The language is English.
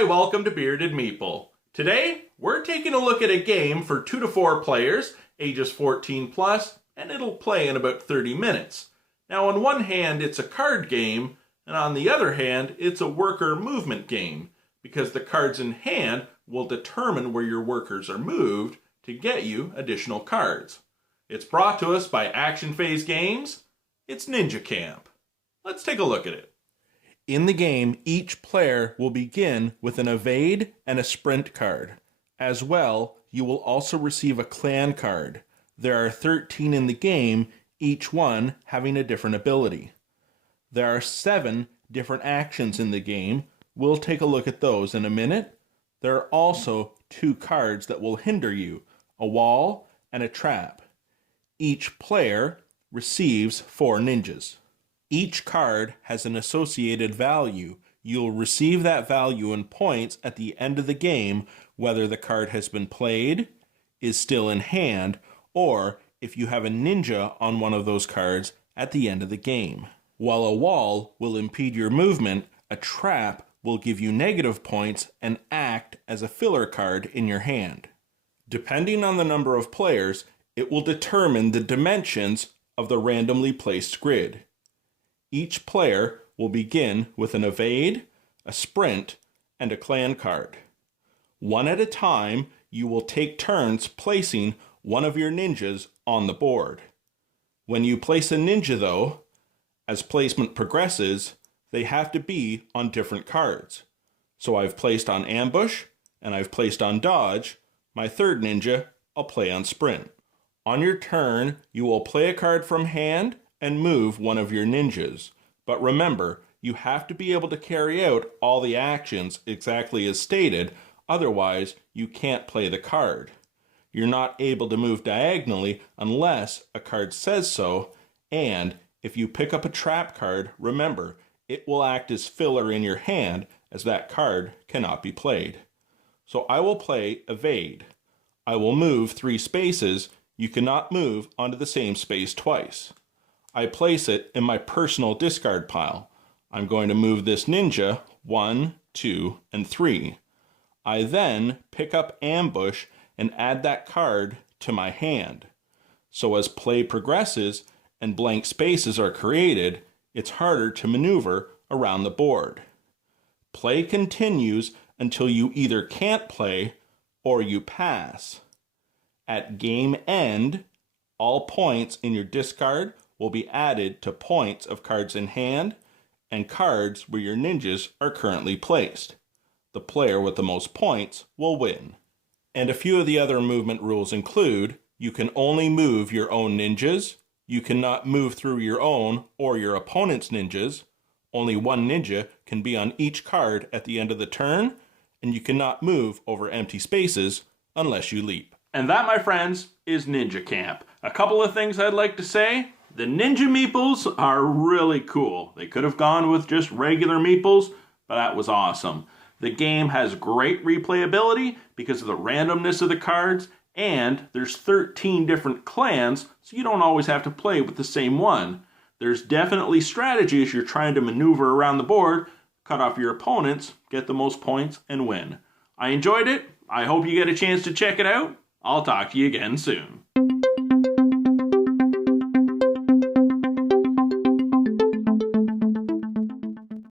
Hi, welcome to Bearded Meeple. Today, we're taking a look at a game for 2 to 4 players, ages 14 plus, and it'll play in about 30 minutes. Now, on one hand, it's a card game, and on the other hand, it's a worker movement game, because the cards in hand will determine where your workers are moved to get you additional cards. It's brought to us by Action Phase Games. It's Ninja Camp. Let's take a look at it. In the game, each player will begin with an evade and a sprint card. As well, you will also receive a clan card. There are 13 in the game, each one having a different ability. There are 7 different actions in the game. We'll take a look at those in a minute. There are also 2 cards that will hinder you, a wall and a trap. Each player receives 4 ninjas. Each card has an associated value. You'll receive that value in points at the end of the game, whether the card has been played, is still in hand, or if you have a ninja on one of those cards at the end of the game. While a wall will impede your movement, a trap will give you negative points and act as a filler card in your hand. Depending on the number of players, it will determine the dimensions of the randomly placed grid. Each player will begin with an evade, a sprint, and a clan card. One at a time, you will take turns placing one of your ninjas on the board. When you place a ninja, though, as placement progresses, they have to be on different cards. So I've placed on ambush, and I've placed on dodge. My third ninja, I'll play on sprint. On your turn, you will play a card from hand and move one of your ninjas. But remember, you have to be able to carry out all the actions exactly as stated, otherwise you can't play the card. You're not able to move diagonally unless a card says so, and if you pick up a trap card, remember, it will act as filler in your hand as that card cannot be played. So I will play evade. I will move 3 spaces. You cannot move onto the same space twice. I place it in my personal discard pile. I'm going to move this ninja 1, 2, and 3. I then pick up ambush and add that card to my hand. So as play progresses and blank spaces are created, it's harder to maneuver around the board. Play continues until you either can't play or you pass. At game end, all points in your discard will be added to points of cards in hand and cards where your ninjas are currently placed. The player with the most points will win. And a few of the other movement rules include, you can only move your own ninjas, you cannot move through your own or your opponent's ninjas, only one ninja can be on each card at the end of the turn, and you cannot move over empty spaces unless you leap. And that, my friends, is Ninja Camp. A couple of things I'd like to say. The Ninja Meeples are really cool. They could have gone with just regular Meeples, but that was awesome. The game has great replayability because of the randomness of the cards, and there's 13 different clans, so you don't always have to play with the same one. There's definitely strategy as you're trying to maneuver around the board, cut off your opponents, get the most points, and win. I enjoyed it. I hope you get a chance to check it out. I'll talk to you again soon.